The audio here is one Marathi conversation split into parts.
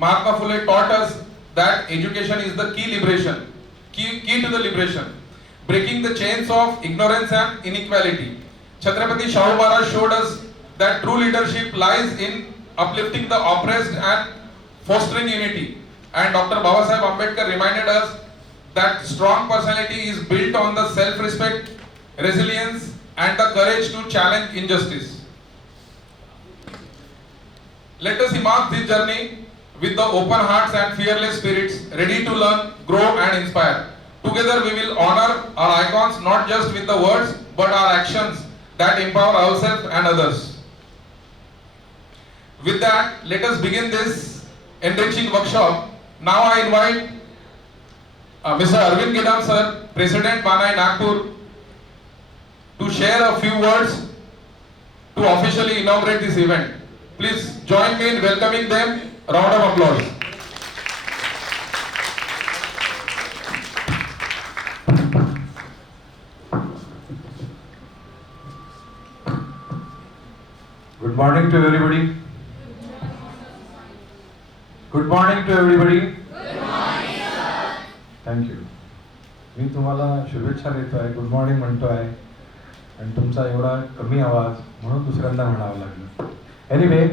Mahatma Phule taught us that education is the key to the liberation, breaking the chains of ignorance and inequality. Chhatrapati Shahu Maharaj showed us that true leadership lies in uplifting the oppressed and fostering unity. And Dr. Babasaheb Ambedkar reminded us that strong personality is built on the self-respect, resilience, and the courage to challenge injustice. Let us embark this journey with the open hearts and fearless spirits, ready to learn, grow, and inspire. Together we will honor our icons not just with the words but our actions that empower ourselves and others. With that, let us begin this enriching workshop. Now I invite Mr. Arvind Gidam sir, President Banai Nagpur, to share a few words to officially inaugurate this event. Please join me in welcoming them. Round of applause. Good morning to everybody. Good morning to everybody. Good morning, sir. Thank you. मी तुम्हाला शुभेच्छा देतोय, गुड मॉर्निंग म्हणतोय आणि तुमचा एवढा कमी आवाज म्हणून दुसऱ्यांदा म्हणावं लागलं. एनिवे,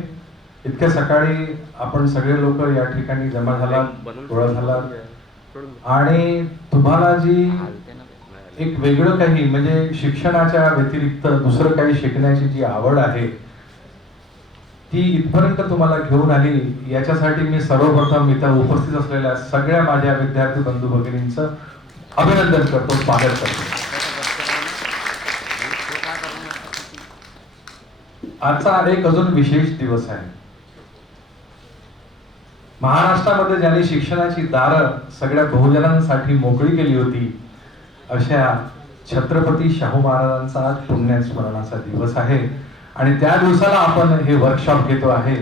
इतक्या सकाळी आपण सगळे लोक या ठिकाणी जमा झाला, गोळा झाला आणि तुम्हाला जी एक वेगळं काही म्हणजे शिक्षणाच्या व्यतिरिक्त दुसरं काही शिकण्याची जी आवड आहे ती इथपर्यंत तुम्हाला घेऊन आली, याच्यासाठी मी सर्वप्रथम इथं उपस्थित असलेल्या सगळ्या माझ्या विद्यार्थी बंधू भगिनींचं अभिनंदन करतो, स्वागत करतो. आजचा एक अजून विशेष दिवस आहे. महाराष्ट्रामध्ये ज्यांनी शिक्षणाची दारं सगळ्या बहुजनांसाठी मोकळी केली होती अशा छत्रपती शाहू महाराजांचा आज पुण्यस्मरणाचा दिवस आहे आणि त्या दिवसाला आपण हे वर्कशॉप घेतो आहे.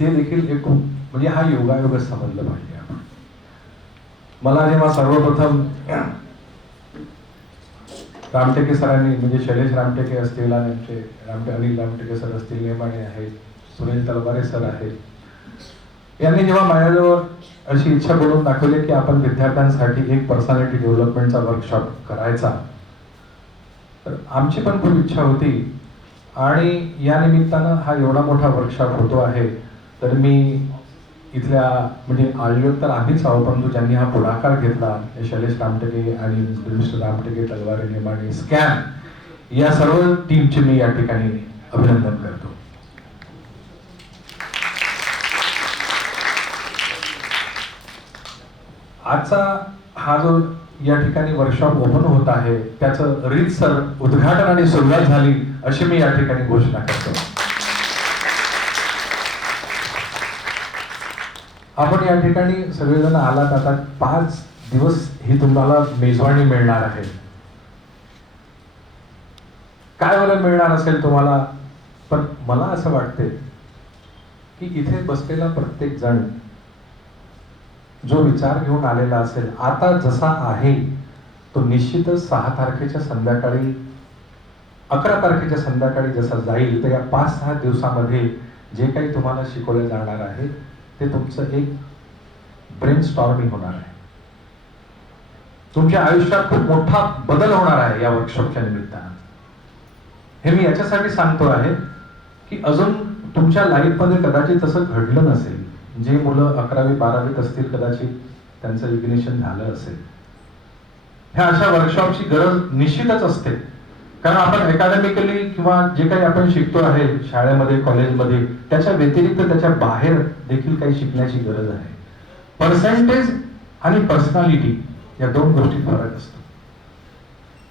ते देखील एक म्हणजे हा योगायोग समजलं पाहिजे आपण. मला जेव्हा सर्वप्रथम रामटेके सरांनी म्हणजे शैलेश रामटेके असतील आणि अनिल रामटेके सर असतील, नेमाने आहेत, सुनील तलवारे सर आहेत, यांनी जेव्हा माझ्याजवळ अशी इच्छा बोलून दाखवली की आपण विद्यार्थ्यांसाठी एक पर्सनॅलिटी डेव्हलपमेंटचा वर्कशॉप करायचा, तर आमची पण खूप इच्छा होती आणि या निमित्तानं हा एवढा मोठा वर्कशॉप होतो आहे. तर मी इथल्या म्हणजे आयोजक तर आम्हीच आहोत, परंतु ज्यांनी हा पुढाकार घेतला शैलेश रामटेके आणि मिस्टर रामटेके, तलवारे, नेमाने, स्कॅन या सर्व टीमचे मी या ठिकाणी अभिनंदन करतो. आजचा हा जो या ठिकाणी वर्कशॉप ओपन होत आहे त्याचं रीतसर उद्घाटन आणि सुरुवात झाली अशी मी या ठिकाणी घोषणा करतो. आपण या ठिकाणी सगळेजण आलात. आता 5 दिवस ही तुम्हाला मेजवानी मिळणार आहे. काय मला मिळणार असेल तुम्हाला, पण मला असं वाटते की इथे बसलेला प्रत्येक जण जो विचार घेऊन आलेला असेल आता जसा आहे तो निश्चितच 6 तारखेच्या संध्याकाळी 11 तारखेच्या संध्याकाळी जसा जाईल, तर या 5-6 दिवसामध्ये जे काही तुम्हाला शिकवले जाणार आहे ते तुमचं एक ब्रेन स्टॉर्मिंग होणार आहे. तुमच्या आयुष्यात खूप मोठा बदल होणार आहे या वर्कशॉपच्या निमित्तानं. हे मी याच्यासाठी सांगतो आहे की अजून तुमच्या लाईफमध्ये कदाचित तसं घडलं नसेल. जे मुलं 11वी 12वीत असतील कदाचित त्यांचं इग्निशन झालं असेल. ह्या अशा वर्कशॉपची गरज निश्चितच असते, कारण आपण अकॅडमिकली किंवा जे काही आपण शिकतो आहे शाळेमध्ये कॉलेजमध्ये त्याच्या व्यतिरिक्त त्याच्या बाहेर देखील काही शिकण्याची गरज आहे. पर्सेंटेज आणि पर्सनॅलिटी या 2 गोष्टीत फरक असतो.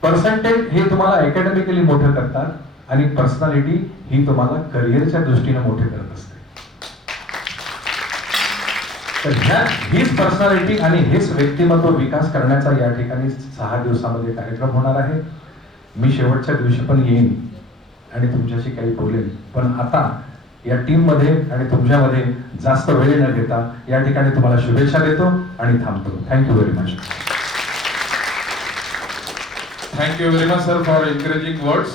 पर्सेंटेज हे तुम्हाला अकॅडमिकली मोठं करतात आणि पर्सनॅलिटी ही तुम्हाला करिअरच्या दृष्टीने मोठे करत असते. तर हीच पर्सनॅलिटी आणि हेच व्यक्तिमत्व विकास करण्याचा या ठिकाणी 6 दिवसामध्ये कार्यक्रम होणार आहे. मी शेवटच्या दिवशी पण येईन आणि तुमच्याशी काही बोलेन, पण आता या टीम मध्ये आणि तुमच्यामध्ये जास्त वेळ न घेता या ठिकाणी तुम्हाला शुभेच्छा देतो आणि थांबतो. Thank you very much. Thank you very much, sir, for encouraging words.